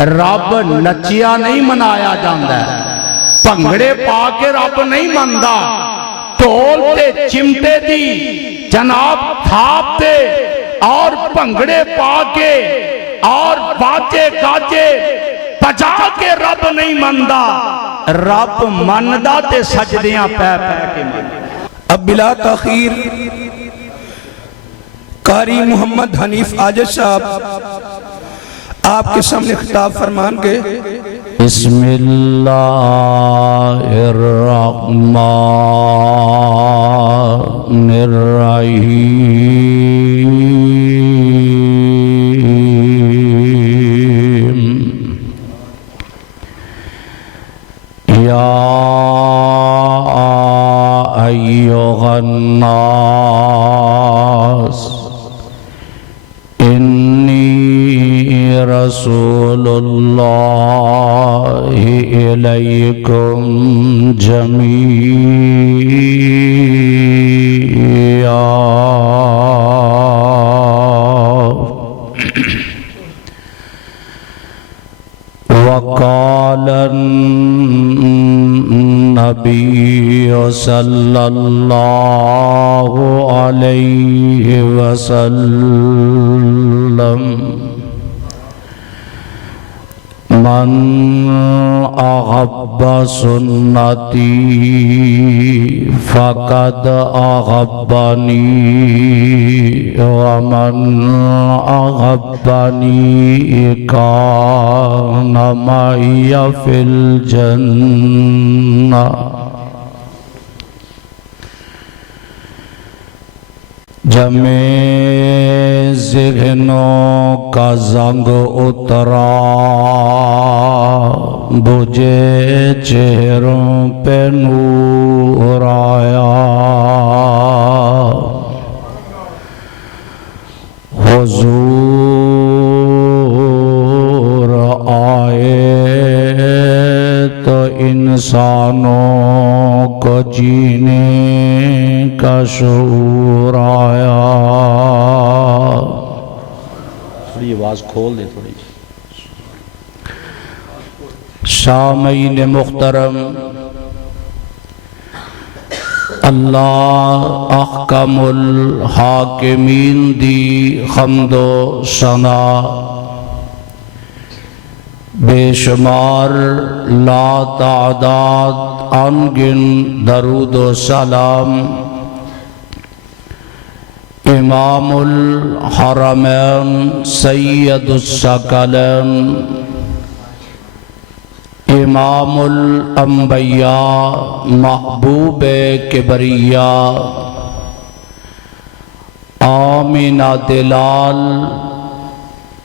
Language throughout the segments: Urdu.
رب نچیا نہیں منایا جاندہ ہے، بھنگڑے پا کے رب نہیں مندا، ٹول تے چمٹے دی جناب تھاپ تے اور بھنگڑے پا کے اور باجے گاجے بجا کے رب نہیں مندا، رب مندا تے سجدیاں پہ پہ کے مندا۔ اب بلا تاخیر قاری محمد حنیف عاجز صاحب آپ کے سامنے خطاب فرمان کے بسم اللہ الرحمن الرحیم یا ایھا الناس رسول اللہ علیکم جمیعا وقال النبی صلی اللہ علیہ وسلم من احب سنتی فقد احبنی ومن احبنی کان معی فی الجنہ۔ جمع ذہنوں کا زنگ اترا، بجھے چہروں پہ نور آیا، حضور آئے تو انسانوں کو جینے کا شعور آیا۔ تھوڑی آواز کھول دے تھوڑی۔ سامعین محترم، اللہ احکم الحاکمین دی حمد و ثنا، بے شمار لا تعداد انگن درود و سلام امام الحرمین سید الثقلین امام الانبیاء محبوب کبریاء آمینہ دلال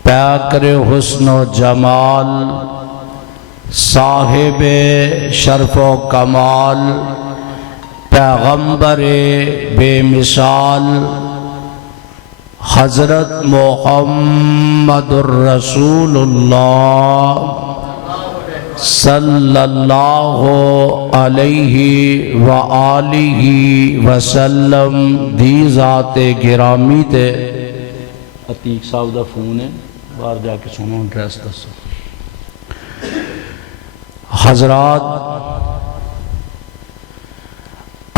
پیکر حسن و جمال صاحب شرف و کمال پیغمبر بے مثال حضرت محمد الرسول اللہ صلی اللہ علیہ وآلہ وسلم دی ذات گرامی تے۔ عتیق صاحب دا فون ہے، باہر جا کے سنو ایڈریس دسو۔ حضرات،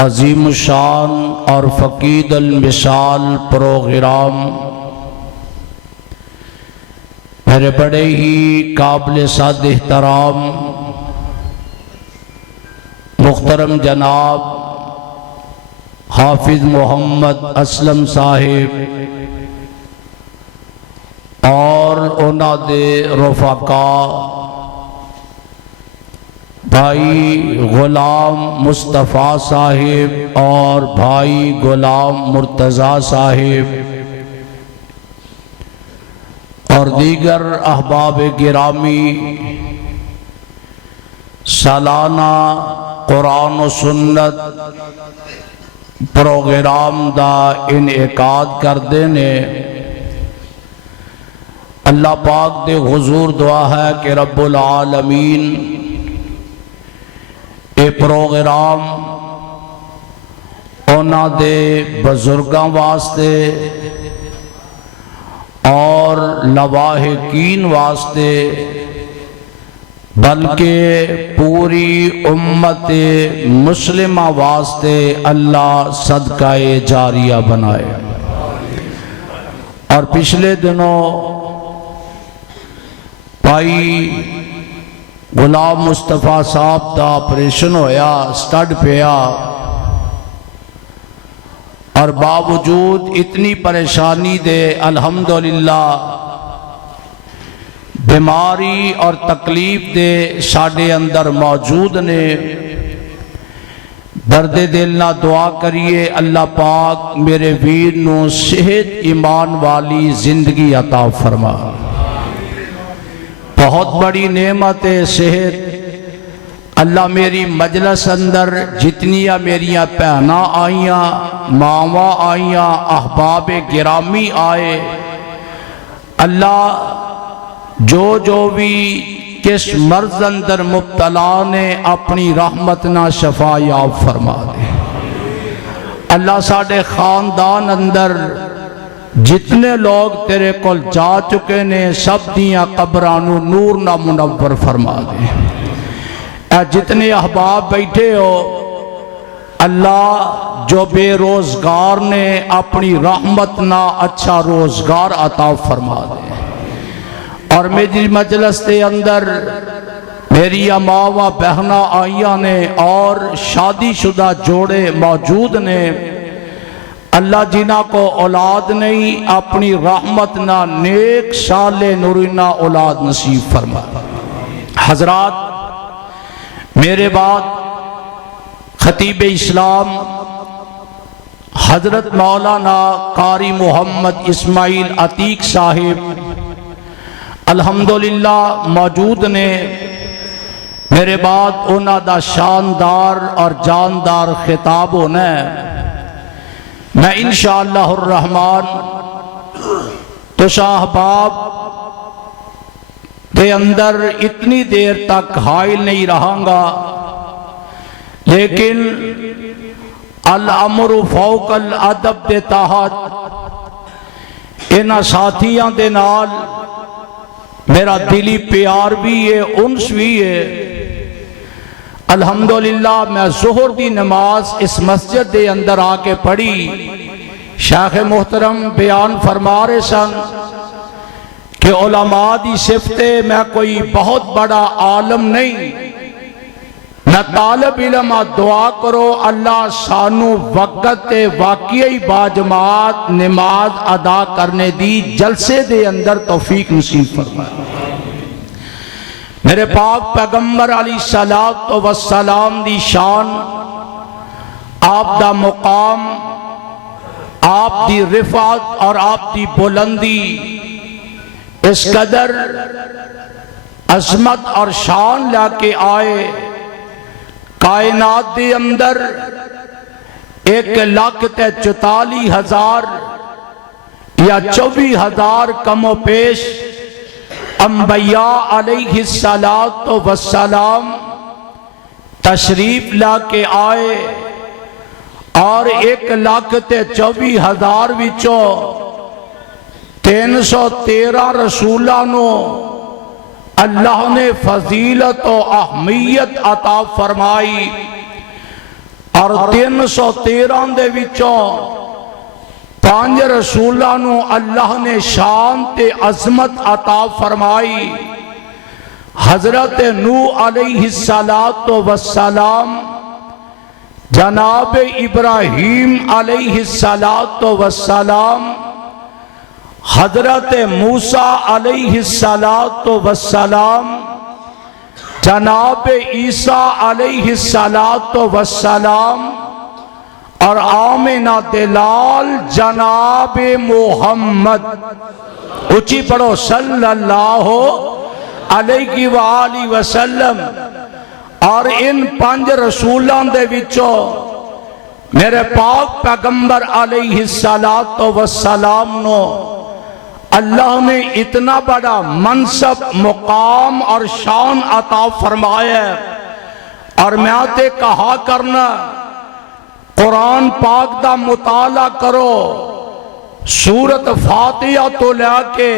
عظیم شان اور فقید المثال پروگرام میرے بڑے ہی قابل صد احترام محترم جناب حافظ محمد اسلم صاحب اور انہاں دے رفقا بھائی غلام مصطفیٰ صاحب اور بھائی غلام مرتضیٰ صاحب اور دیگر احباب گرامی، سالانہ قرآن و سنت پروگرام دا انعقاد کر دینے، اللہ پاک دے حضور دعا ہے کہ رب العالمین اے پروگرام اونا دے بزرگاں واسطے اور لواحقین واسطے بلکہ پوری امت مسلمہ واسطے اللہ صدقہ جاریہ بنائے۔ اور پچھلے دنوں بھائی غلام مصطفیٰ صاحب دا آپریشن ہویا، سٹڈ پیا، اور باوجود اتنی پریشانی دے الحمدللہ بیماری اور تکلیف دے ساڈے اندر موجود نے۔ درد دل نہ دعا کریے اللہ پاک میرے ویر نو صحت ایمان والی زندگی عطا فرما۔ بہت بڑی نعمت ہے صحت۔ اللہ میری مجلس اندر جتنیاں میریاں بہناں آئیاں، ماواں آئیاں، احباب گرامی آئے، اللہ جو بھی کس مرض اندر مبتلا نے اپنی رحمت نہ شفا یاب فرما دے۔ اللہ ساڑھے خاندان اندر جتنے لوگ تیرے کول جا چکے نے سب دیاں قبرانو نور نہ منور فرما دے۔ اے جتنے احباب بیٹھے ہو اللہ جو بے روزگار نے اپنی رحمت نہ اچھا روزگار عطا فرما دے۔ اور میری مجلس کے اندر میری ماواں بہناں آئیاں نے اور شادی شدہ جوڑے موجود نے، اللہ جنہ کو اولاد نہیں اپنی رحمت نہ نیک صالح نورینہ اولاد نصیب فرما۔ حضرات میرے بعد خطیب اسلام حضرت مولانا قاری محمد اسماعیل عتیق صاحب الحمدللہ موجود نے۔ میرے بعد انہاں دا شاندار اور جاندار خطاب ہونا ہے۔ میں انشاءاللہ الرحمن تو احباب کے اندر اتنی دیر تک حائل نہیں رہاں گا، لیکن الامر فوق الادب دے تحت انہاں ساتھیاں دے نال میرا دلی پیار بھی ہے، انس بھی ہے۔ الحمدللہ میں ظہر دی نماز اس مسجد دے اندر آ کے پڑھی، شیخ محترم بیان فرما رہے سن کہ علماء دی صفتے میں کوئی بہت بڑا عالم نہیں، میں طالب علم دعا کرو اللہ سانو وقت تے واقعی باجماعت نماز ادا کرنے دی جلسے دے اندر توفیق نصیب فرمائے۔ میرے پاک پیغمبر علیہ الصلوۃ والسلام دی شان، آپ دا مقام، آپ دی رفعت اور آپ دی بلندی اس قدر عظمت اور شان لا کے آئے، کائنات دے اندر 1,44,000 یا 24,000 کم و پیش انبیاء علیہ السلام تشریف لا کے آئے، اور 1,24,000 وچوں 313 رسولانو اللہ نے فضیلت و اہمیت عطا فرمائی، اور 313 دے وچوں 5 رسولانو اللہ نے شان تے عظمت عطا فرمائی۔ حضرت نوح علیہ السلام، جناب ابراہیم علیہ السلام، حضرت موسیٰ علیہ السلام، جناب عیسیٰ علیہ السلام، اور آمنہ دلال جناب محمد، اچھی پڑھو صلی اللہ علیہ وآلہ وسلم۔ اور ان 5 رسولان دے وچوں میرے پاک پیغمبر علیہ السلام نو اللہ نے اتنا بڑا منصب، مقام اور شان عطا فرمایا ہے۔ اور میں آتے کہا کرنا قرآن پاک دا مطالعہ کرو، سورت فاتحہ تو لے کے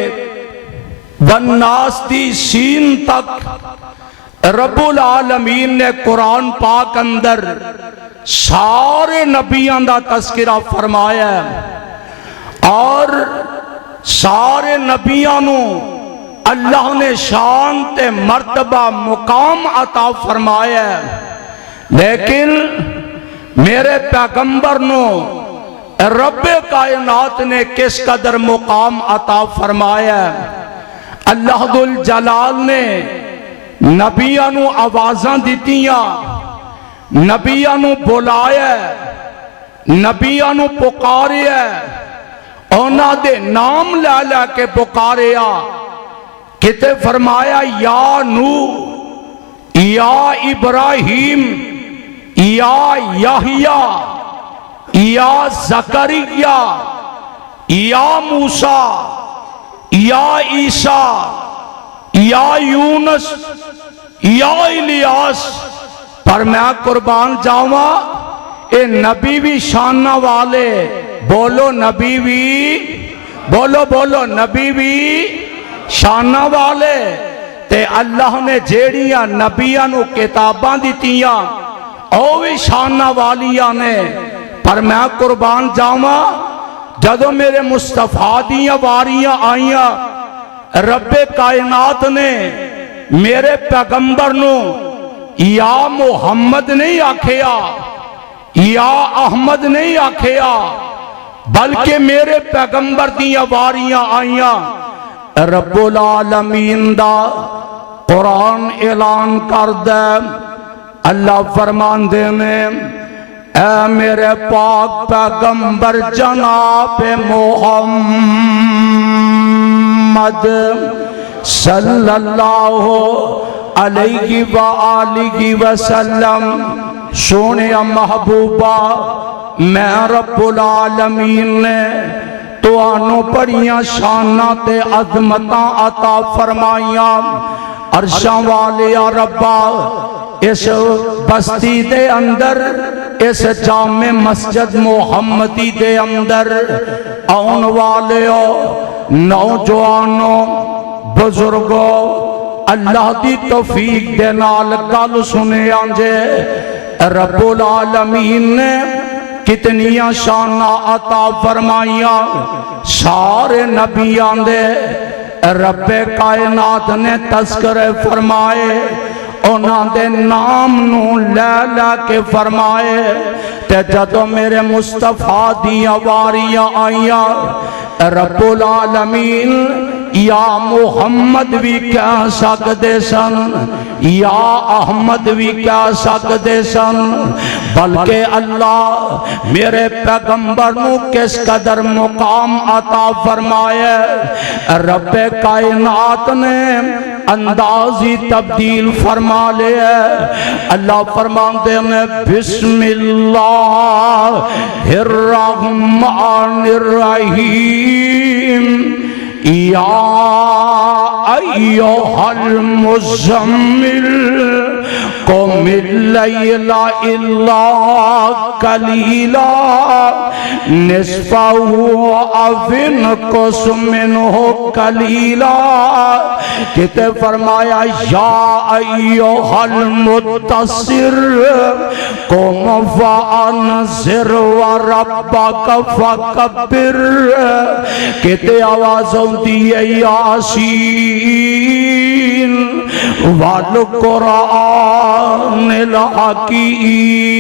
والناس دی سین تک رب العالمین نے قرآن پاک اندر سارے نبیاں دا تذکرہ فرمایا ہے اور سارے نبیاں نو اللہ نے شان تے مرتبہ مقام عطا فرمایا ہے، لیکن میرے پیغمبر نو رب کائنات نے کس قدر مقام عطا فرمایا ہے۔ اللہ ذل جلال نے نبیاں نو آوازاں دیتیاں، نبیاں نو بلایا، نبیاں نو پکاریا، اونا دے نام لے لے کے پکاریا، کتے فرمایا یا نوح، یا ابراہیم، یا یحییٰ، یا زکریا، یا موسیٰ، یا عیسیٰ، یا یونس، یا الیاس۔ پر میں قربان جاواں اے نبی بھی شانہ والے، بولو نبی بھی، بولو بولو نبی بھی شانہ والے، تے اللہ نے جیڑیاں نبیاں نو کتاباں دیتیاں او بھی شانہ والیاں نے۔ پر میں قربان جاواں جدو میرے مصطفیٰ دیاں واریاں آئیاں، رب کائنات نے میرے پیغمبر نو یا محمد نہیں آکھیا، یا احمد نہیں آکھیا، بلکہ میرے پیغمبر دیاں واریاں آئیاں۔ رب العالمین دا قرآن اعلان کر دے، اللہ فرمان دے میں اے میرے پاک پیغمبر جناب محمد صلی اللہ علیہ وآلہ وسلم، سونے محبوبہ میں رب العالمین نے تو آنو پڑیاں شانہ تے عظمتاں عطا فرمائیاں، عرشاں والے یا ربا اس بستی دے اندر، اس جامع مسجد محمدی دے اندر آن والے نوجوانوں بزرگوں اللہ دی توفیق دے نال گل سنے آنجے، رب العالمین نے کتنیاں شانہ عطا فرمائیاں، سارے نبیاں دے رب کائنات نے تذکر فرمائے، انہاں دے نام نو لے لے کے فرمائے، تے جدو میرے مصطفیٰ دیاں واریاں آئیاں، رب العالمین یا محمد بھی کہہ سکدے سن، یا احمد بھی کہہ سکدے سن، بلکہ اللہ میرے پیغمبر نو کس قدر مقام عطا فرمائے، رب کائنات نے اندازی تبدیل فرما لے۔ اللہ فرمان دے میں بسم اللہ الرحمن الرحیم، یا ایوہ المزمل قم اللیل الا قلیلا نصفہ او انقص منہ قلیلا۔ کہتے فرمایا یا ایوہ المدثر قم فانذر وربک فکبر۔ کہتے آوازوں دیئے یاسین والقرآن الحکیم۔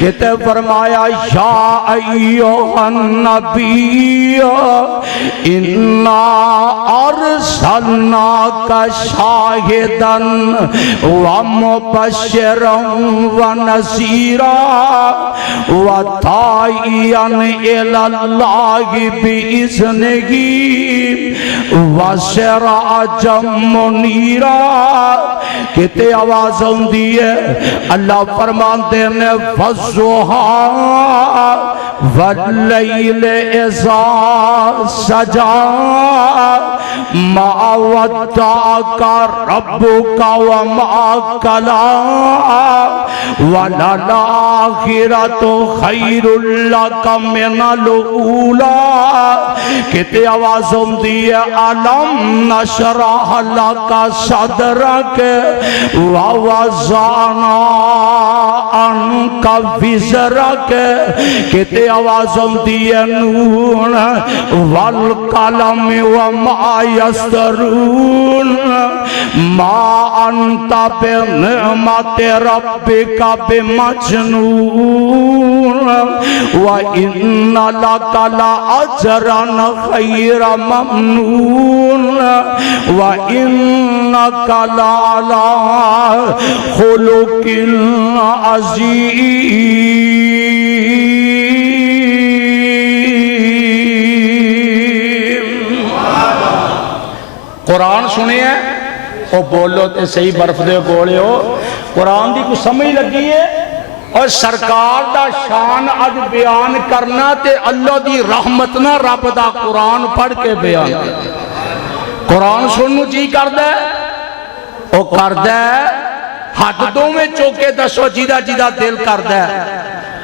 کہتے فرمایا یا ایوہ النبی انا ارسلناک شاہدا ومبشرا ونذیرا وداعیا الی اللہ بإذنہ وسراجا منیرا۔ کہتے آوازوں دیئے اللہ فرماتے ہیں فضحا واللیل اذا سجا ما ودعک ربک وما قلی وللآخرۃ خیر لک من الاولی. کہتے آواز ہوندی ہے علم نشرح لک صدرک ووضعنا عنک وزرک. کہتے آواز ہوندی ہے نون والقلم وما یسطرون. ما انت بنعمت ربک بمجنون وان لک لاجرا غیر ممنون وانک لعلی خلق عظیم. قرآن سنے ہیں او بولو تے صحیح برف دے بولے ہو. قرآن دی کو سمجھ لگی ہے اور سرکار دا شان اج بیان کرنا تے اللہ دی رحمت نہ رب دا قرآن پڑھ کے بیان کرنا. قرآن سننو جی کردہ ہے او کردہ ہے ہاتھ دوں میں چوکے دسو جیدہ جیدہ دل کردہ ہے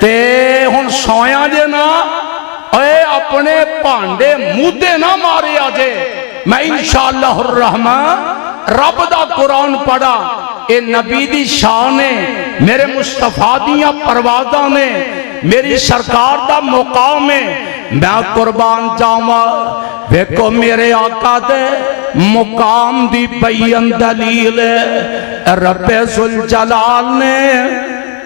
تے ہن سویاں جے نا اے اپنے پانڈے مودے نہ مارے آجے. میں انشاءاللہ الرحمن رب دا قرآن پڑھا. اے نبی دی شان ہے میرے مصطفیٰ دیاں پروازاں نے میری سرکار دا مقام ہے. میں قربان جاواں ویکو میرے آقا دے مقام دی بیان دلیل ہے. رب ذوالجلال نے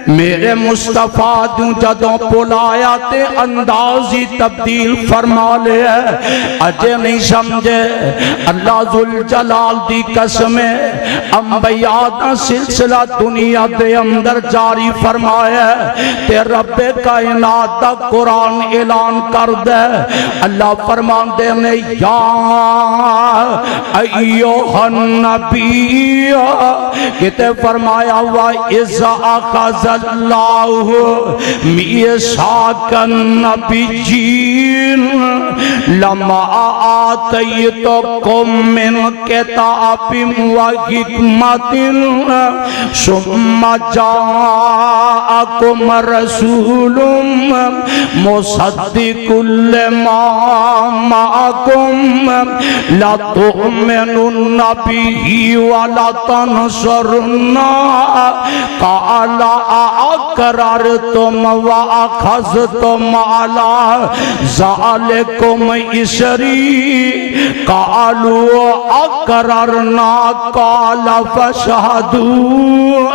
میرے مصطفیٰ دوں جدوں بلایا تے اندازی تبدیل فرما لے. اجے نہیں سمجھے اللہ ذوالجلال دی قسم ہے انبیاء دا سلسلہ دنیا دے اندر جاری فرمایا تے رب کائنات دا قرآن اعلان کر دے. اللہ فرمان دے نے یا ایوہ النبی کہتے فرمایا وَإِذَا أَخَذَ اللہ میثاق النبیین لما آتیتکم من کتاب و حکمت ثم جاءکم رسول مصدق لما معکم لتؤمنن به ولتنصرن قال اقررتم واخذتم على ذلكم اسري قالوا اقررنا قال فاشهدوا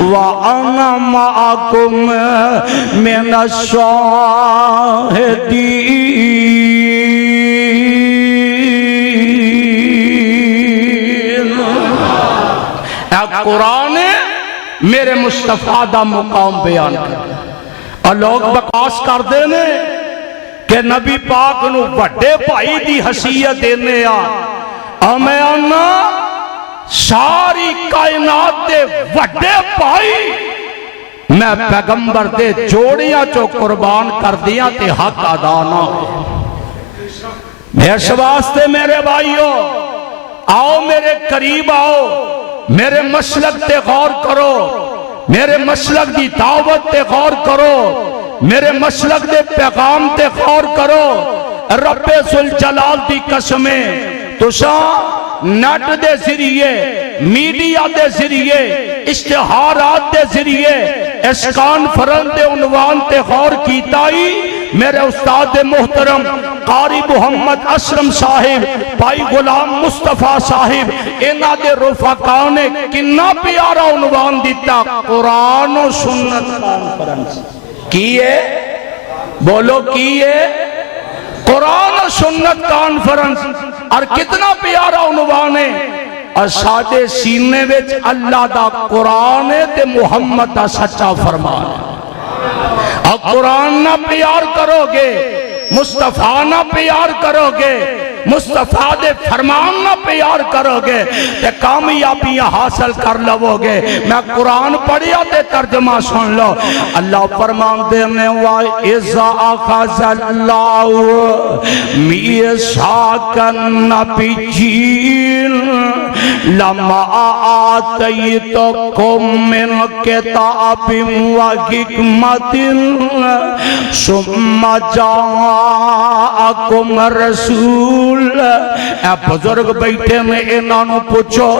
وانا معكم من الشاهدين. قرآن میرے مصطفیٰ دا مقام بیان کر. اور لوگ بکاس کر دینے کہ نبی پاک نو بڑے بھائی دی حیثیت دینے اور میں آنا ساری کائنات دے بڑے بھائی میں پیغمبر دے جوڑیاں چو قربان کر دیا تے حق ادا نہ ہو. اس واسطے میرے بھائیو آؤ میرے قریب آؤ میرے مسلک تے غور کرو میرے مسلک دی دعوت تے غور کرو میرے مسلک دے پیغام تے غور کرو. رب ذوالجلال دی قسمیں تساں نٹ دے ذریعے میڈیا دے ذریعے اشتہارات دے ذریعے اس کانفرنس دے عنوان تے غور کیتائی. میرے استاد محترم قاری محمد اسلم صاحب بھائی غلام مصطفیٰ صاحب انہا دے رفقاء نے کنا پیارا عنوان دیتا قرآن و سنت کانفرنس کیے بولو کیے قرآن و سنت کانفرنس. اور کتنا پیارا عنوان ہے اور سادے سینے وچ اللہ دا قرآن ہے تے محمد دا سچا فرمان ہے. اور قرآن نہ پیار کرو گے مصطفیٰ نہ پیار کرو گے مصطفیٰ دے فرمان نہ پیار کرو گے تے کامیابیاں حاصل کر لو گے۔ میں قرآن پڑھیا تے ترجمہ سن لو۔ اللہ فرمان دے میں وَإِذَا أَخَذَ اللَّهُ مِيثَاقَ النَّبِيِّينَ لَمَّا آتَيْتُكُم مِّن كِتَابٍ وَحِكْمَةٍ ثُمَّ جَاءَكُمْ رَسُولٌ۔ اے بزرگ بیٹھے میں انہوں پوچھو،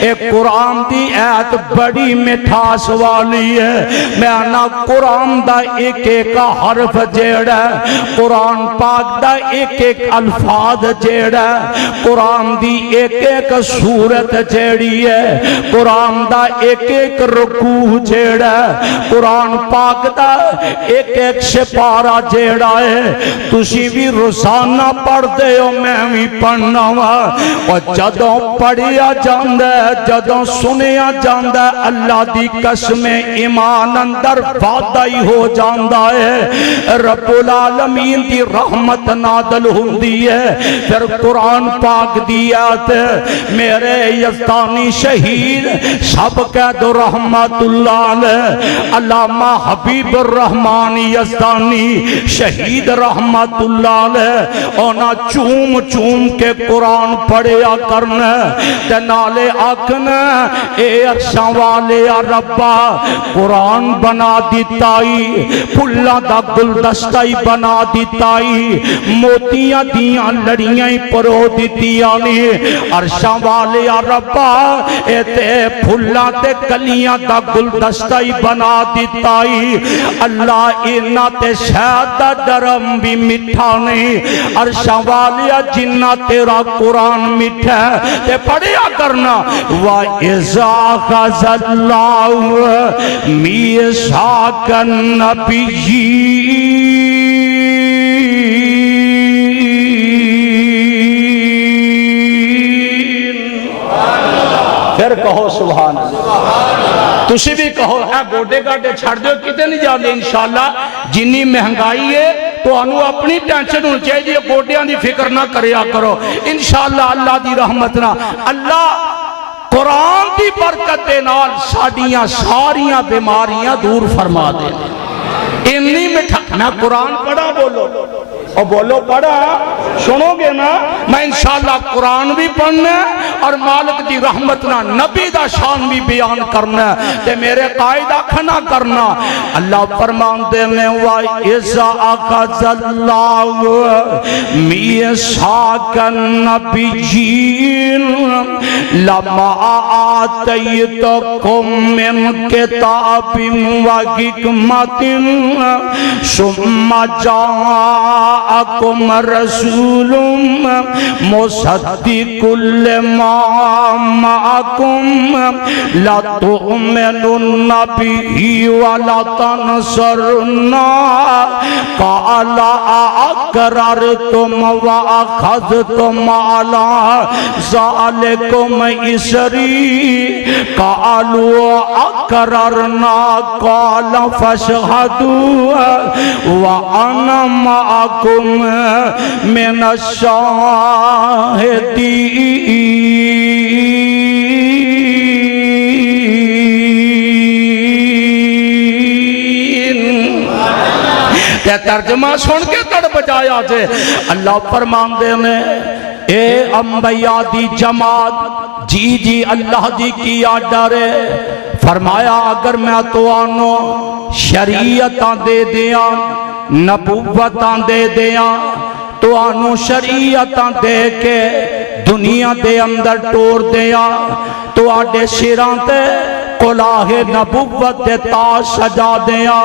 اے قرآن دی ایت بڑی مٹھاس والی ہے۔ میں آنا قرآن دا ایک ایک حرف جیڑا ہے، قرآن پاک دا ایک ایک الفاظ جیڑا ہے، قرآن دی ایک ایک سورت جیڑی ہے، قرآن دا ایک ایک رکوع جیڑا ہے، قرآن پاک دا ایک ایک سپارہ جیڑا ہے۔ تسی بھی روزانہ پڑھ دے ہو، میں بھی پڑھنا ہوا، اور جدوں پڑھیا جاندہ ہے، جدوں سنیا جاندہ ہے، اللہ دی قسم ایمان اندر وعدہ ہی ہو جاندہ ہے، رب العالمین دی رحمت نادل ہوندی ہے۔ پھر قرآن پاک دی آیت میرے یزدانی شہید سب قید رحمت اللہ علیہ علامہ حبیب الرحمن یزدانی شہید رحمت اللہ علیہ اونا چوم چوم کے قرآن پڑھیا کرنا تے نالے آکنا اے عرشاں والے ربا قرآن بنا دیتائی، پھلا دا گلدستائی بنا دیتائی، موتیاں دیاں لڑیاں پرو دیتیانی، عرشاں والے ربا اے تے پھلا تے کلیاں دا گلدستائی بنا دیتائی۔ اللہ اینا تے شاید دا درم بھی مٹھا نہیں، عرشاں والے جنہ تیرا قرآن مٹھا تے پڑھیا کرنا۔ وَإِذَا أَخَذَ اللَّهُ مِيثَاقَ النَّبِيِّينَ۔ پھر کہو سبحان اللہ، تسی بھی کہو اے گوڑے گاڑے چھڑ دیو، کتے نہیں جاندے انشاءاللہ۔ جنی مہنگائی ہے تو انہوں اپنی ٹینشن ہونے چاہیے، گوڑیاں دی فکر نہ کریا کرو انشاءاللہ۔ اللہ دی رحمت نہ اللہ قرآن دی برکت دے نال ساڑیاں ساریاں بیماریاں دور فرما دے۔ انی مٹھا میں قرآن پڑھا بولو، اور بولو پڑھا سنو گے نا، میں انشاءاللہ قرآن بھی پڑھنا اور مالک دی رحمتنا نبی دا شان بھی بیان کرنا تے میرے قائد آکھنا کرنا۔ اللہ فرمان دے میں وَإِذَا أَخَذَ اللَّهُ مِيثَاقَ النَّبِيِّينَ لَمَّا آتَيْتُكُم مِّن كِتَابٍ وَحِكْمَةٍ ثُمَّ جَاءَكُمْ رَسُولٌ مُصَدِّقٌ لِمَا مَعَكُمْ لَتُؤْمِنُنَّ بِهِ وَلَتَنْصُرُنَّهُ قَالَ أَأَقْرَرْتُمْ وَأَخَذْتُمْ عَلَى ذَلِكُمْ إِصْرِي قَالُوا أَقْرَرْنَا قَالَ فَاشْهَدُوا وَأَنَا مَعَكُمْ مِنَ الشَّاهِدِينَ۔ تے ترجمہ سن کے تڑ بجایا جے اللہ فرمان دے میں اے انبیاء دی جماعت جی جی اللہ دی کیا ڈرے، فرمایا اگر میں تو آنو شریعتاں دے دیاں نبوتاں دے دیاں تو آنو شریعتاں دے کے دنیا دے اندر ٹور دیاں تو آڈے سراں تے کلاہ نبوت دے تاج سجا دیاں،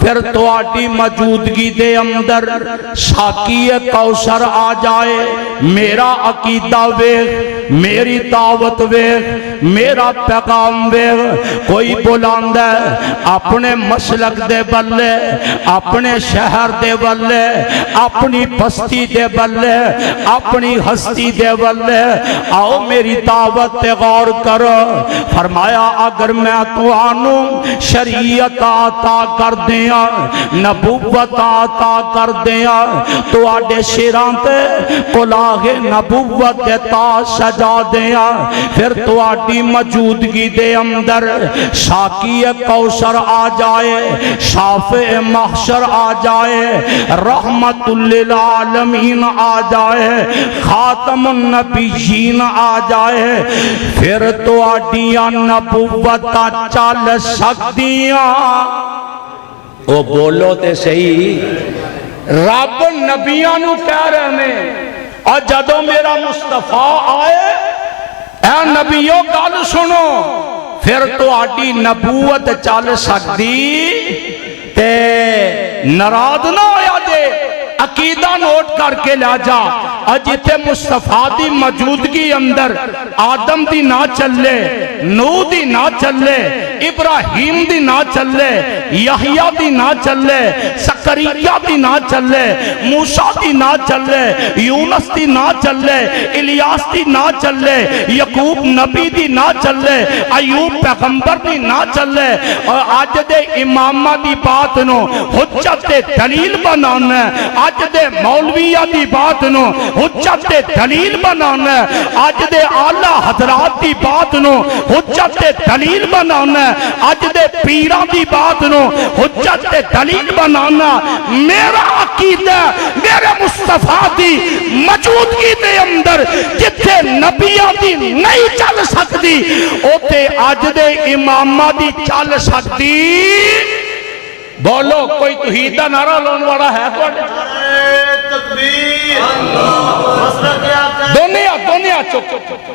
پھر تو آڈی موجودگی دے اندر ساکی کوثر آ جائے، میرا عقیدہ ویخ، میری دعوت ویخ، میرا پیغام ویخ، کوئی بلاند ہے اپنے مسلک دے بلے، اپنے شہر دے بلے، اپنی بستی دے بلے، اپنی ہستی دے بلے، آؤ میری دعوت تے غور کرو۔ فرمایا اگر میں تو آنوں شریعت عطا کر دیا دیاں نبوت عطا کر دیاں تو آڈے شیران تے کلاغ نبوت تاج سجا دیاں پھر تو آڈی موجودگی دے اندر شاکی کوثر آ جائے شافع محشر آ جائے رحمت للعالمین آ جائے خاتم النبیین آ جائے پھر تو آڈیاں نبوتاں چل سکدیاں او بولو تے صحیح رب نبیاں نو کہہ رہے ہیں اور جدو میرا مصطفیٰ آئے اے نبیوں گل سنو پھر تو آڈی نبوت چل سکتی تے ناراض نہ ہویا جے عقیدہ نوٹ کر کے لیا جا جتے مصطفیٰ دی موجودگی اندر آدم دی نہ چلے نوح دی نہ چلے ابراہیم دی نہ چلے یحییٰ دی نہ چلے زکریا دی نہ چلے موسیٰ دی نہ چلے یونس دی نہ چلے الیاس دی نہ چلے یعقوب نبی دی نہ چلے ایوب پیغمبر دی نہ چلے اور آج دے امامہ دی بات نو حجت دلیل بنانا آج دے مولویہ دی بات نو حجت دلیل بنانا آج دے اعلیٰ حضرات دی بات نو حجت دلیل بنانا آج دے پیران دی بات نو حجت دلیل بنانا میرا عقیدہ میرے مصطفیٰ دی موجودگی دے اندر جتھے نبیوں دی نہیں چل سکتی اوتے آج دے امامہ دی چل سکتی بولو کوئی توحید دا نعرہ لون والا ہے دنیا چک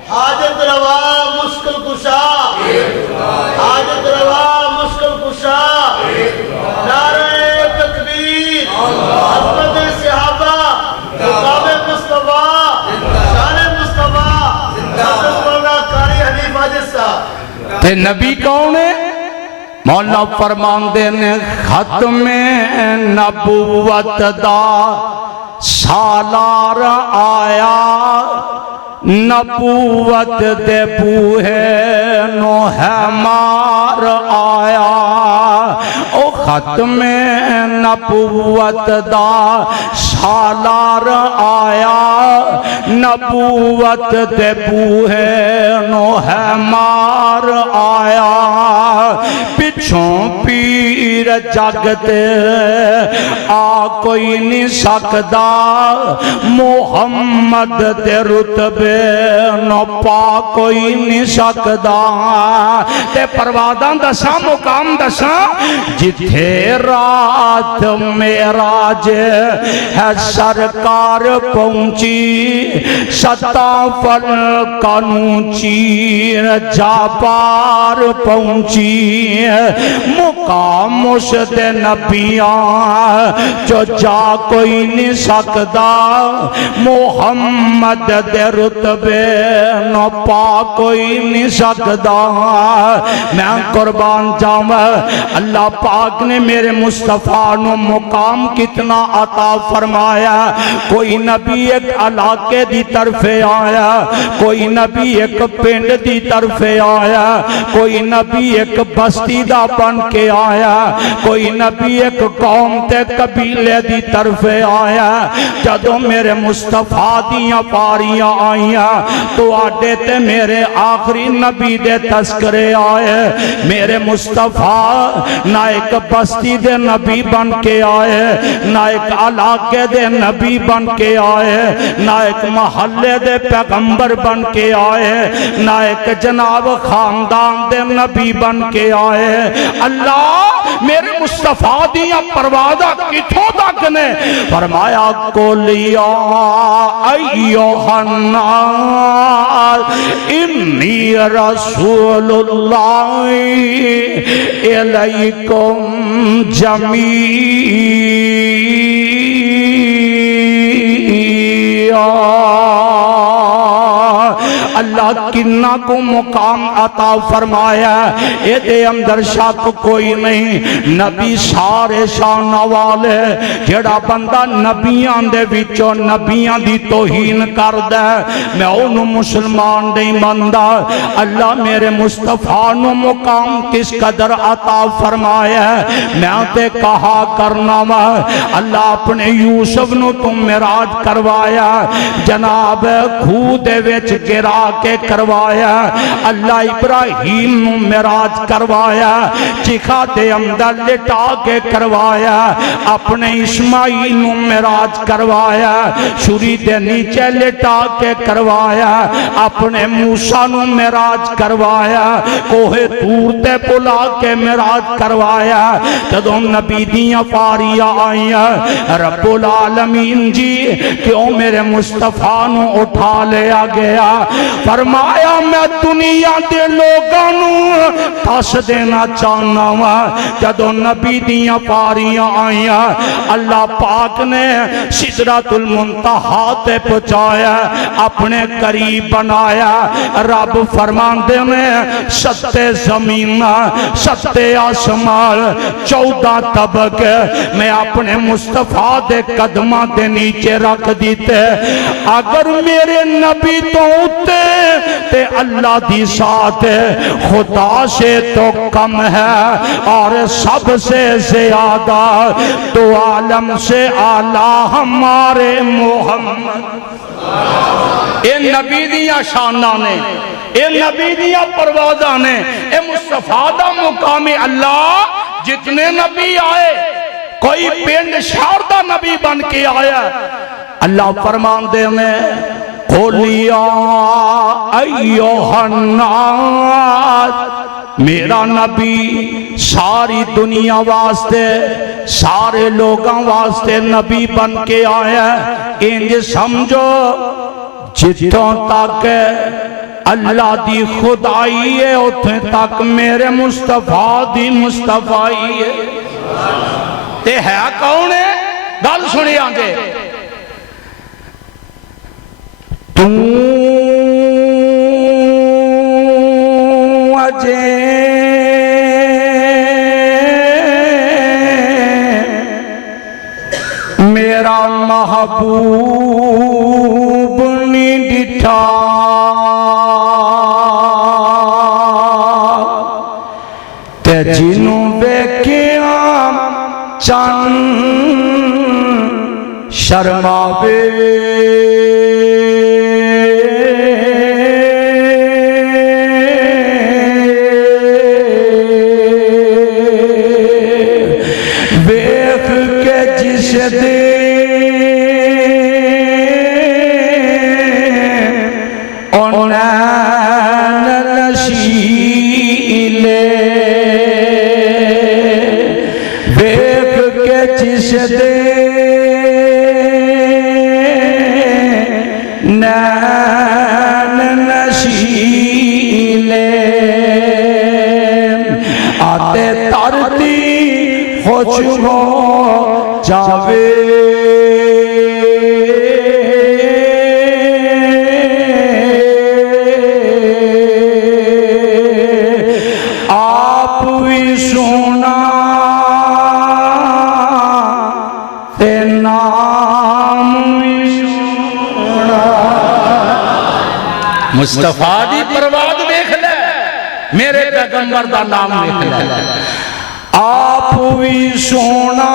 حاجت روا مشکل کشا حاجت روا مشکل کشا نعرہ تکبیر عظمت صحابہ مقام مصطفیٰ شان مصطفیٰ حضرت مولانا قاری حنیف حاجت صاحب تے نبی کون ہے مولا فرماندے نے ختم نبوت دا سالار آیا نبوت دے بوہے نو ہے مار آیا او ختم نبوت دا سالار آیا نبوت دے بوہے نو ہے مار آیا پچھوں پیر جگتے آ کوئی نہیں سکدا محمد دے رتبے نو پا کوئی نہیں سکدا تے پرواداں دساں مقام دساں جتھے رات معراج ہے سرکار پہنچی ستا فلکاں اونچی جا پار پہنچی مقام اس دے نبیاں جو جا کوئی نہیں سکدا محمد دے رتبے نو پا کوئی نہیں سکدا میں قربان جاواں اللہ پاک نے میرے مصطفیٰ نو مقام کتنا عطا فرمایا کوئی نبی ایک علاقے دی طرف آیا کوئی نبی ایک پنڈ دی طرف آیا کوئی نبی ایک بستی دا بن کے آیا کوئی نبی ایک قوم تے قبیلے دی طرف آیا جدو میرے مصطفیٰ دیاں پاریاں آئیاں تو آڈے تے میرے آخری نبی دے تذکرے آئے میرے مصطفیٰ نہ ایک بستی دے نبی بن کے آئے نہ ایک علاقے دے نبی بن کے آئے نہ ایک محلے دے پیغمبر بن کے آئے نہ ایک جناب خاندان دے نبی بن کے آئے اللہ میرے مصطفیٰ دیاں پروازہ کتھوں تک نے فرمایا قُلْ يَا أَيُّهَا النَّاسُ إِنِّي رَسُولُ اللَّهِ إِلَيْكُمْ جَمِيعًا اللہ اللہ کنہ کو مقام عطا فرمایا اے دے اندر شک کوئی نہیں نبی سارے شان والے جڑا بندہ نبیاں دے وچوں نبیاں دی توہین کردہ میں انہوں مسلمان نہیں بندہ اللہ میرے مصطفیٰ نو مقام کس قدر عطا فرمایا میں تے کہا کرنا وا اللہ اپنے یوسف نو تم معراج کروایا جناب خود وچ گرا کے کروایا اللہ ابراہیم نو معراج کروایا چکھا دے اندر لٹا کے کروایا اپنے اسماعیل نو معراج کروایا چھری دے نیچے لٹا کے کروایا اپنے موسیٰ نو معراج کروایا کوہ طور تے بلا کے معراج کروایا جدوں نبی دیاں پاریاں آئیاں رب العالمین جی کیوں میرے مصطفیٰ نو اٹھا لیا گیا فرمایا میں دنیا دے لوگاں نو دس دینا چاہنا وا جدوں نبی دیاں پاریاں آئیاں اللہ پاک نے سدرۃ المنتہا تے پہنچایا اپنے قریب بنایا رب فرماندے میں ستے زمین ستے آسمان 14 طبق میں اپنے مصطفیٰ دے قدمہ دے نیچے رکھ دیتے اگر میرے نبی تو ہوتے تے اللہ دی ساتھ خدا سے تو کم ہے اور سب سے زیادہ تو عالم سے اعلیٰ ہمارے محمد اے نبی دیاں شانہ نے اے نبی دیاں پروازہ نے اے مصطفیٰ دا مقام اللہ جتنے نبی آئے کوئی پینڈ شاردہ نبی بن کے آیا اللہ فرمان دے میں قُلْ يَا أَيُّهَا النَّاسُ میرا نبی ساری دنیا واسطے سارے لوگاں واسطے نبی بن کے آیا انج سمجھو جتوں تک اللہ دی خدائی ہے اتنے تک میرے مصطفیٰ دی مصطفیٰ ہے تے ہے کون ہے گل سنی آنگے تو اجے میرا محبوب نہیں ڈٹھا تے جنوں بیکیاں چند شرماوے ویکھ کے جس دے جاوے آپ بھی سونا تے نام بھی سونا مصطفیٰ دی پرواز دیکھ لے میرے پیغمبر دا نام دیکھ لے آپ بھی سونا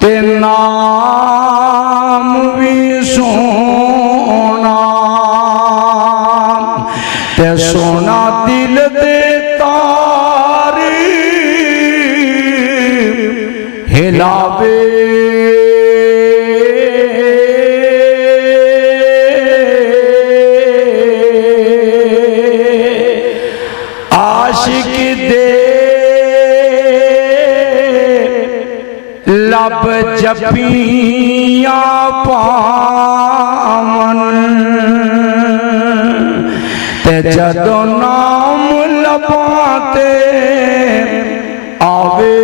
تے نام بھی سونا تے سونا دل دے تاری ہلاوے لب جپیاں پامن تے جدو نام لباتے آوے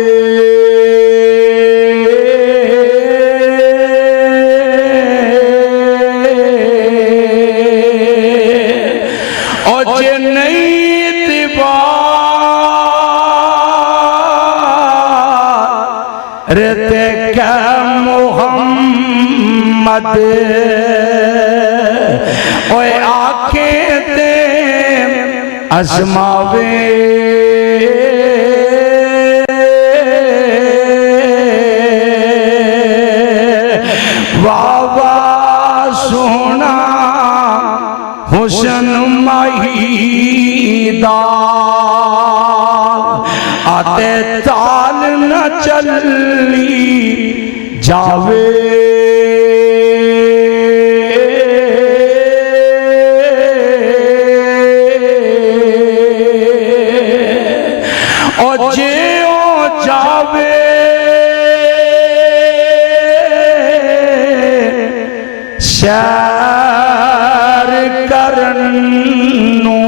محمد اوے آنکھیں تے ازماوے واہ واہ سونا حسن مہیدہ آتے تال نہ چلی جاوے اور جیو جاوے شہر کرنو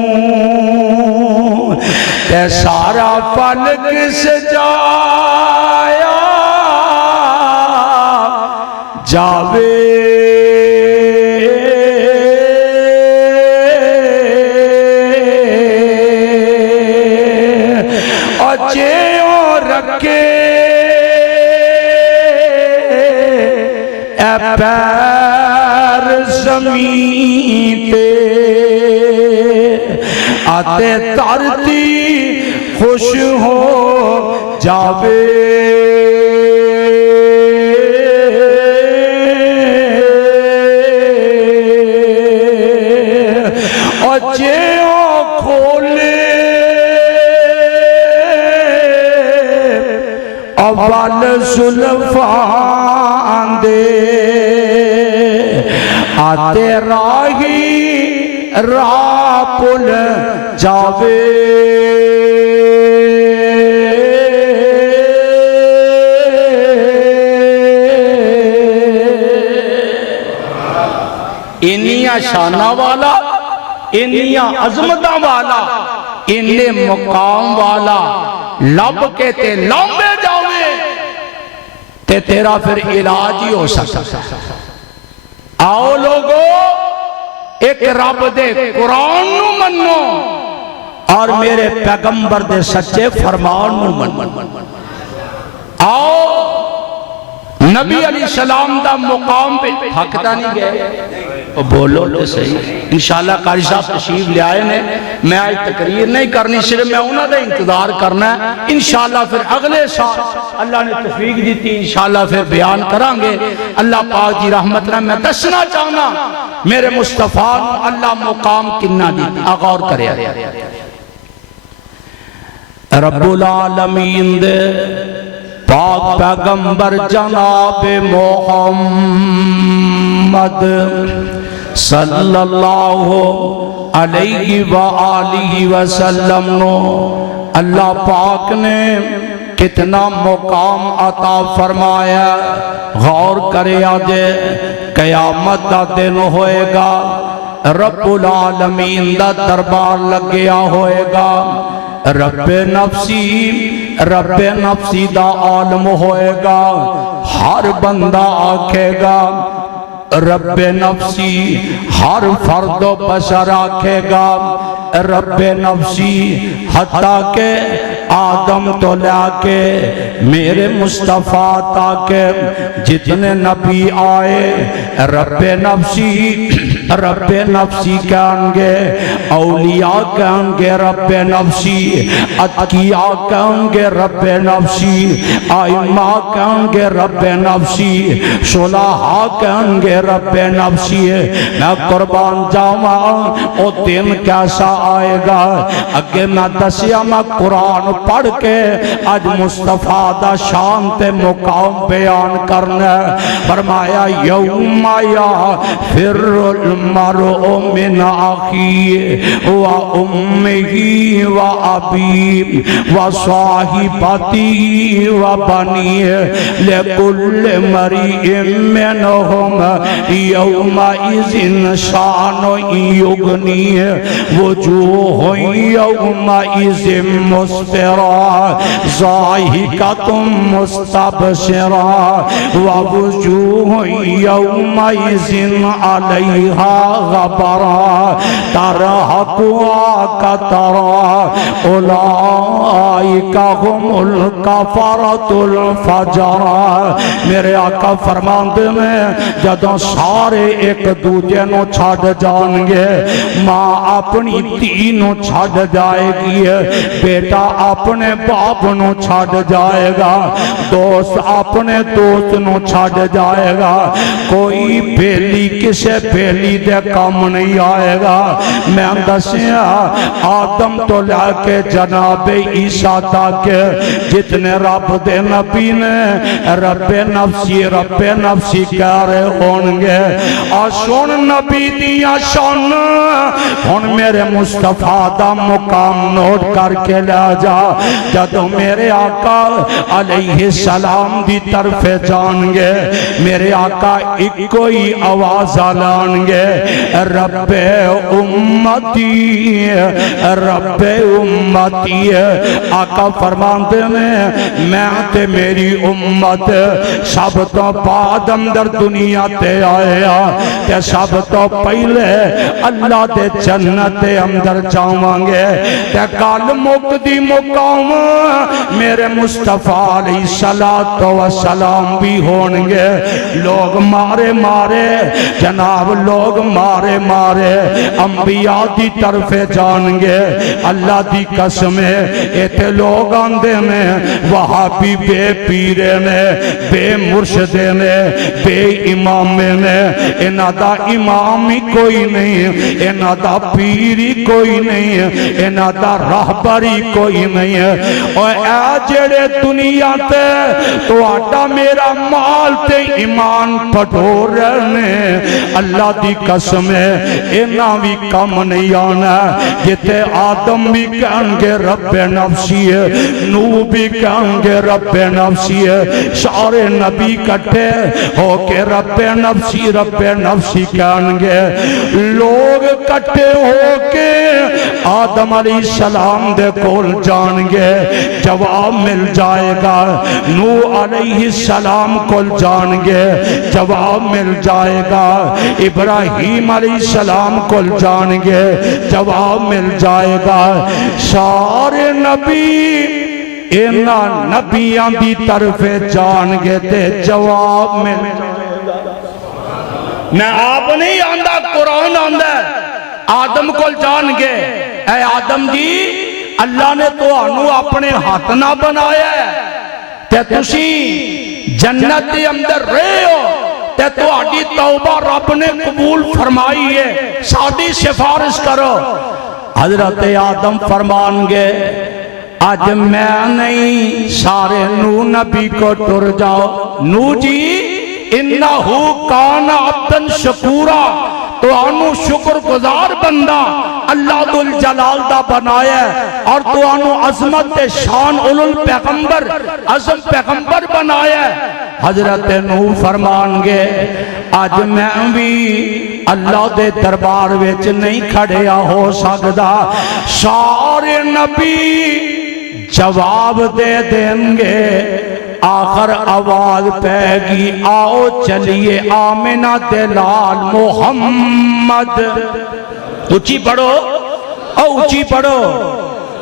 تے سارا فلک سجایا جاوے اور جیو رکھے اے پیر زمین تے آتے ترتی خوش ہو جاوے اور جیو کھولے اول زلفان دے آتے راہی راہ پل جاوے انیاں شانہ والا انیاں عظمتہ والا انہیں مقام والا لب کے تے لمبے جاوے تے تیرا پھر علاج ہی ہو سکتا آؤ لوگو ایک رب دے قرآن نو منو اور میرے پیغمبر دے سچے فرمان نو منو آؤ نبی علیہ السلام دا مقام پہ حقدہ نہیں گئے بولو تو صحیح انشاءاللہ قاری صاحب تشریف لے آئے نے میں آج تقریر نہیں کرنی صرف میں انہوں نے انتظار کرنا ہے انشاءاللہ پھر اگلے سال اللہ نے توفیق دیتی انشاءاللہ پھر بیان کرانگے اللہ پاک جی رحمت رحم میں دسنا چاہنا میرے مصطفیٰ اللہ مقام کنہ دیتی آغور کرے رب العالمین دے پاک پیغمبر جناب محمد صلی اللہ علیہ وآلہ وسلم نو اللہ پاک نے کتنا مقام عطا فرمایا غور کرے آجے قیامت دا دن ہوئے گا رب العالمین دا دربار لگیا ہوئے گا رب نفسی دا عالم ہوئے گا ہر بندہ آکھے گا رب نفسی ہر فرد و بشر آکھے گا رب نفسی حتیٰ کہ آدم تو لیا کے میرے مصطفیٰ تاکہ جتنے نبی آئے رب نفسی کہیں گے اولیاء کہیں گے رب نفسی اتقیاء کہیں گے رب نفسی آئمہ کہیں گے رب نفسی صلحاء کہیں گے رب نفسی میں قربان جاؤں او دن کیسا آئے گا اگے میں دسیا میں قرآن پڑھ کے آج مصطفیٰ دا شان تے مقام بیان کرنا فرمایا یوم یفر المرء من اخیہ و امہ و ابیہ و صاحبتہ و بنیہ لکل امرئ منہم یومئذ شان یغنیہ وجوہ یومئذ مسفرہ ضاحکۃ مستبشرہ ووجوہ یومئذ علیہا غبرہ ترہقها ترى اولئک هم الکفرۃ الفجر. میرے آقا فرماندے نے جدوں سارے ایک دوجے نو چھڈ جان گے، ماں اپنی دھی نو چھڈ جائے گی، بیٹا اپنے باپ نو چھڈ جائے گا، دوست اپنے دوست نو چھڈ جائے گا، کوئی بیلی کسے بیلی دے کام نہیں آئے گا. میں دسیا آدم تو لے کے جناب عیسیٰ تک جتنے رب دے نبی نے رب نفسی کہہ رہے ہون گے. سن نبی دیا شان ہن میرے مصطفیٰ دا مقام نوٹ کر کے لے جا. جدو میرے آقا علیہ السلام دی طرف جان گے، میرے آقا ایک کوئی آواز آلان گے، رب امتی رب امتی. آقا فرماندے میں تے میری امت سب تو بعد اندر دنیا تے آیا تے سب تو پہلے اللہ دے جنت اندر جاواں گے. تے گل مکدی مقام میرے مصطفیٰ علیہ السلام بھی ہون گے. لوگ مارے مارے جناب لوگ مارے مارے انبیاء دی طرف جان گے. اللہ دی قسم ایتھے لوگ آندے نے وہابی بے پیرے نے بے مرشدے نے بے امام نے، انہاں دا امام ہی کوئی نہیں، انہاں دا پیر ہی کوئی نہیں، انہاں دا راہبر ہی کوئی نہیں ہے. اور اے جڑے دنیا تے تو آٹا میرا مال تے ایمان پٹور رہنے، اللہ دی قسم ہے انہاں بھی کم نہیں آنا. جتے آدم بھی کہن گے رب نفسی ہے، نوح بھی کہن گے رب نفسی ہے، سارے نبی کٹھے ہو کے رب نفسی کہن گے. لوگ کٹھے ہو کے آدم علیہ السلام دے کول جان گے، جواب مل جائے گا. نوح علیہ السلام کول جان گے، جواب مل جائے گا. ابراہیم علیہ السلام کول جان گے، جواب مل جائے گا. سارے نبی انہاں نبیاں دی طرف جان گے تے جواب مل جائے گا. میں آپ نہیں آندہ قرآن آندہ آدم کو جان گے، اے آدم جی اللہ نے تو آنو اپنے ہاتھ نہ بنایا ہے تے تسی جنت دے اندر رہے ہو تے تو آڈی توبہ رب نے قبول فرمائی ہے، سادی سفارش کرو. حضرت آدم فرمان گے آج میں نہیں، سارے نو نبی کو ٹر جاؤ. نو جی انہو کان عبدن شکورا، تو آنو شکر گزار بندہ اللہ ذل جلال دا بنایا ہے، اور تو آنو عظمت شان اولو پیغمبر عظم پیغمبر بنایا ہے. حضرت نوح فرمان گے آج میں بھی اللہ دے دربار وچ نہیں کھڑیا ہو سکدا. سارے نبی جواب دے دیں گے. آخر آواز پہ گی آؤ چلیے آمنہ دلال محمد. اچھی پڑھو اچھی پڑھو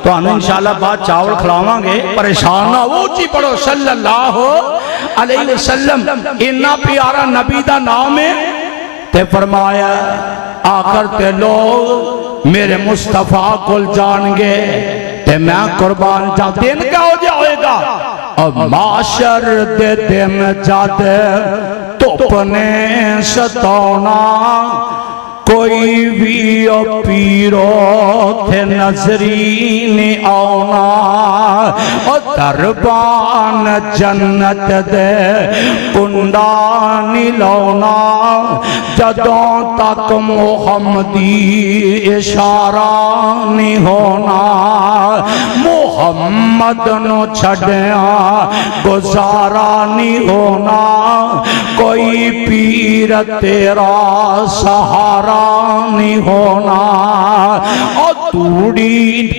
تو انہوں انشاءاللہ بعد چاول کھلاواں گے، پریشان نہ ہو. اچھی پڑھو صلی اللہ علیہ وسلم. اتنا پیارا نبی دا نام ہے تے فرمایا آخر تے لوگ میرے مصطفیٰ کل جان گے تے میں قربان جا. دن کیا ہو جائے گا؟ اور معاشر دے دن جاتے توپنے ستونا، کوئی بھی پیرو تھے نظری نہیں آونا. اور دربان جنت دے کنڈانی لونا، جدوں تک محمدی اشارہ نہیں ہونا. محمد نو چھڑیاں گزارا نہیں ہونا، کوئی پیر تیرا سہارا نہیں ہونا. اور توڑی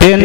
3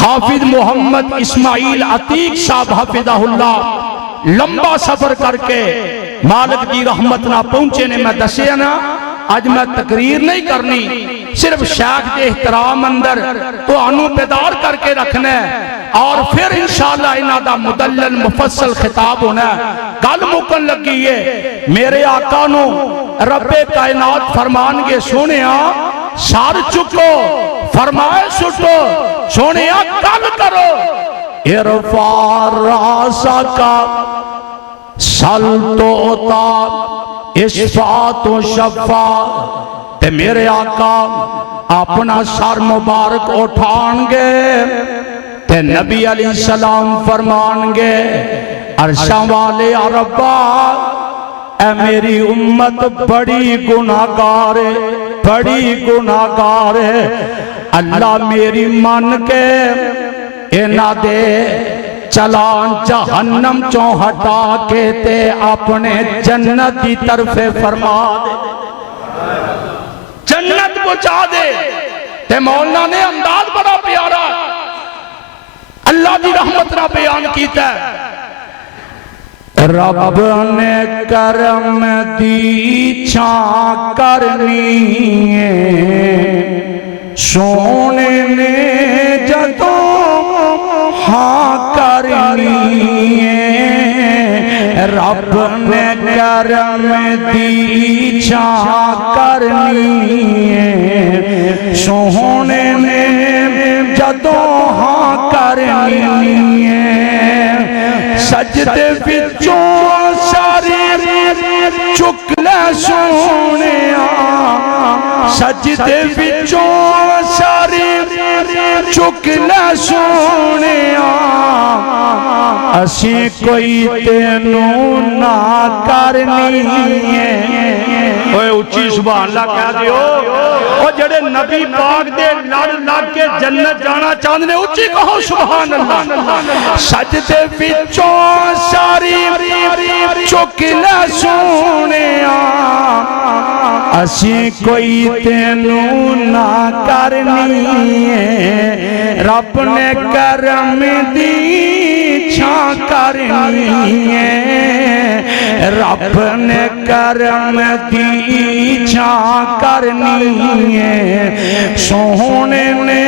حافظ محمد اسماعیل عتیق صاحب حافظہ لمبا سفر کر کے مالک دی رحمت نہ پہنچے نے میں دسیا نا آج میں تقریر نہیں کرنی صرف شیخ کے احترام اندر تو انو بیدار کر کے رکھنا ہے اور پھر انشاءاللہ انہاں دا مدلل مفصل خطاب ہونا ہے گل مکن لگی ہے میرے آقا نو رب کائنات فرمان گے سونیا سار چکو فرمائے سٹو سونیا کل کرو ارفع راسک سل توتا اشفا تو شفا تے میرے آقا اپنا سر مبارک اٹھان گے تے نبی علیہ السلام فرمان گے عرشاں والے ربا اے میری امت بڑی گناہگار ہے بڑی گناہگار ہے اللہ میری من کے اینا دے چلان جہنم چوں ہٹا کے تے اپنے جنت کی طرف فرما دے جنت پہنچا دے تے مولانا نے انداز بڑا پیارا اللہ دی رحمت نہ بیان کیتا ہے رب نے کرم دی چھاں کرنی ہے سونے نے جدوں ہاں کرنی ہے رب نے کرم دی چھاں کرنی ہے سونے نے جدوں ہاں کرنی ہے سجدے وچوں ساری چک لے سونیا سجدے وچوں ساری چک لے سونیا اسی کوئی تینوں نہ کرنی ہے اوے اچھی سبحان اللہ کہہ دیو او جڑے نبی پاک دے لڑ لڑ کے جنت جانا چاہتے نے اچھی کہو سبحان اللہ سجدے وچوں ساری چک لے سونیا اسی کوئی تینوں نہ کرنی ہے رب نے کرم دی چھاں کرنی ہے رب نے کرم دی چھاں کرنی ہے سونے نے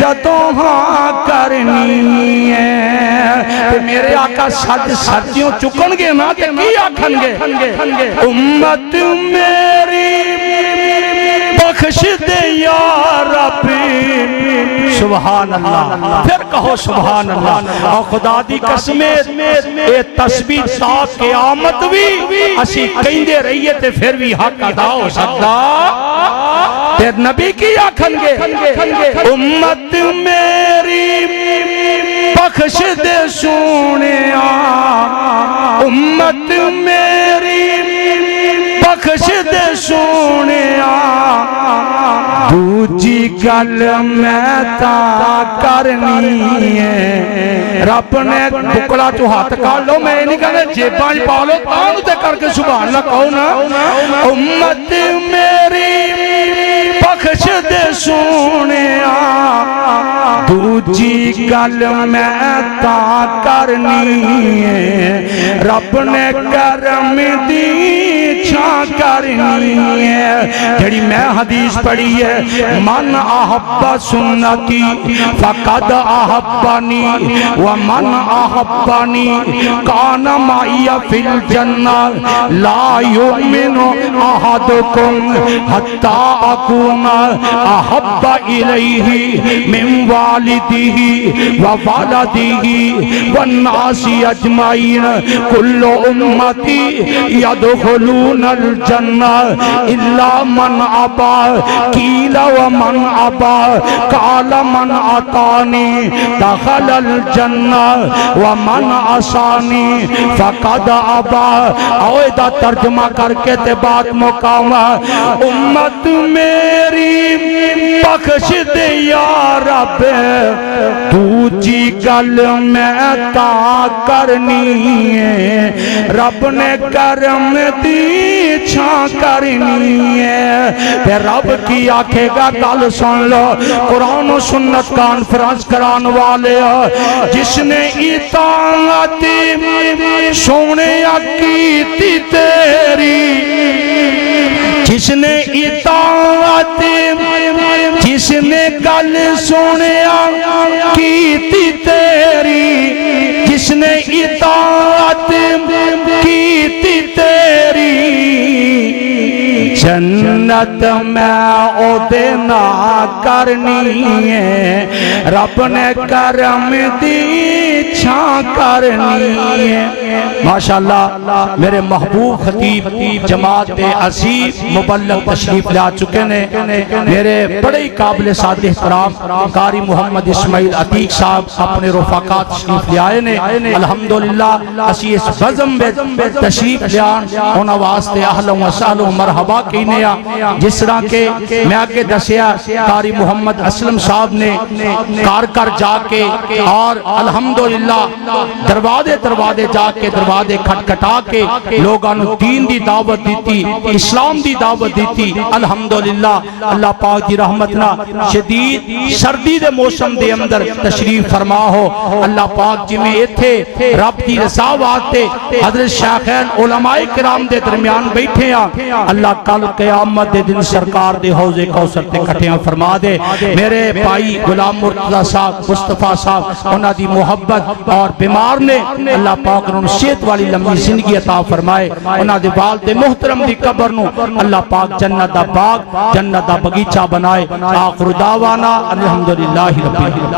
جدوں ہاں کرنی ہے میرے آقا ساتھیوں چکن گے نا تے کی آکھن گے امت میری بخش دے یا رب سبحان اللہ پھر کہو سبحان اللہ اور خدا دی قسمیں اے تسبیح تا قیامت بھی اسی کہندے رہیے تے پھر بھی حق ادا ہو سکتا تے نبی کی آکھن گے امت میری بخش دے سونیا امت میری بخش دے سونیا دوجی گل میں تا کرنی ہے رب نے بکلا تو ہاتھ کر لو میں نہیں کہنے جیباں پا لو تانو تے کر کے سبحان اللہ کہو نا امت میری بخش دے سونیا دوجی گل میں تا کرنی ہے رب نے کرم دی چھاں کرنی ہے جڑی میں حدیث پڑھی ہے من احب سنتی فقد احبنی ومن احبنی کان معی فی الجنہ لا یؤمن احدکم حتی اکون احب الیہ من والدہ وولدہ والناس اجمعین کل امتی یدخلون الجنہ الا من ابا قیل ومن ابا قال من اطانی دخل الجنہ ومن عصانی فقد ابا اویدہ ترجمہ کر کے تے بات مقام امت میری بخش دے یا رب دوجی گل میں تا کرنی ہے رب نے کرم دی چھاں کرنی ہے تے رب کی آکھے گا گل سن لو قرآن و سنت کانفرنس کران والے جس نے اطاعت سونے کیتی تیری جس نے اطاعت جس نے گل سونے کیتی تیری جس نے اطاعت کیتی تیری جنت میں او دینا کرنی ہے رب نے کرم دی چھاں کرنی ہے ماشاءاللہ میرے محبوب خطیب جماعت عزیز مبلغ تشریف لا چکے نے میرے بڑے قابل سعادت احترام قاری محمد اسماعیل عتیق صاحب اپنے رفقات تشریف لے آئے نے الحمدللہ اسی اس بزم میں تشریف لے ہونا واسطے اہلا و سہلا و مرحبا کینے جس طرح کے میں آگے دسیا قاری محمد اسلم صاحب نے کار جا کے اور الحمدللہ دروازے جا کے دروازے کھٹکھٹا کے لوگاں نو دین دی دعوت دیتی اسلام دی دعوت دیتی الحمدللہ اللہ پاک دی رحمتنا شدید سردی دے موسم دے اندر تشریف فرما ہو اللہ پاک جی میں ایتھے رب دی رضا واسطے حضرت شیخین علماء کرام دے درمیان بیٹھے ہیں اللہ کل قیامت دے دن سرکار دے حوض کوثر تے کٹھیاں فرما دے میرے بھائی غلام مرتضی صاحب مصطفیٰ صاحب انہاں دی محبت اور بیمار نے اللہ پاک انہوں صحت والی لمبی زندگی عطا فرمائے انہاں دے والد محترم دی قبر نو اللہ پاک جنت دا باغ جنت دا بغیچہ بنائے آخر دعوانا الحمدللہ رب العالمین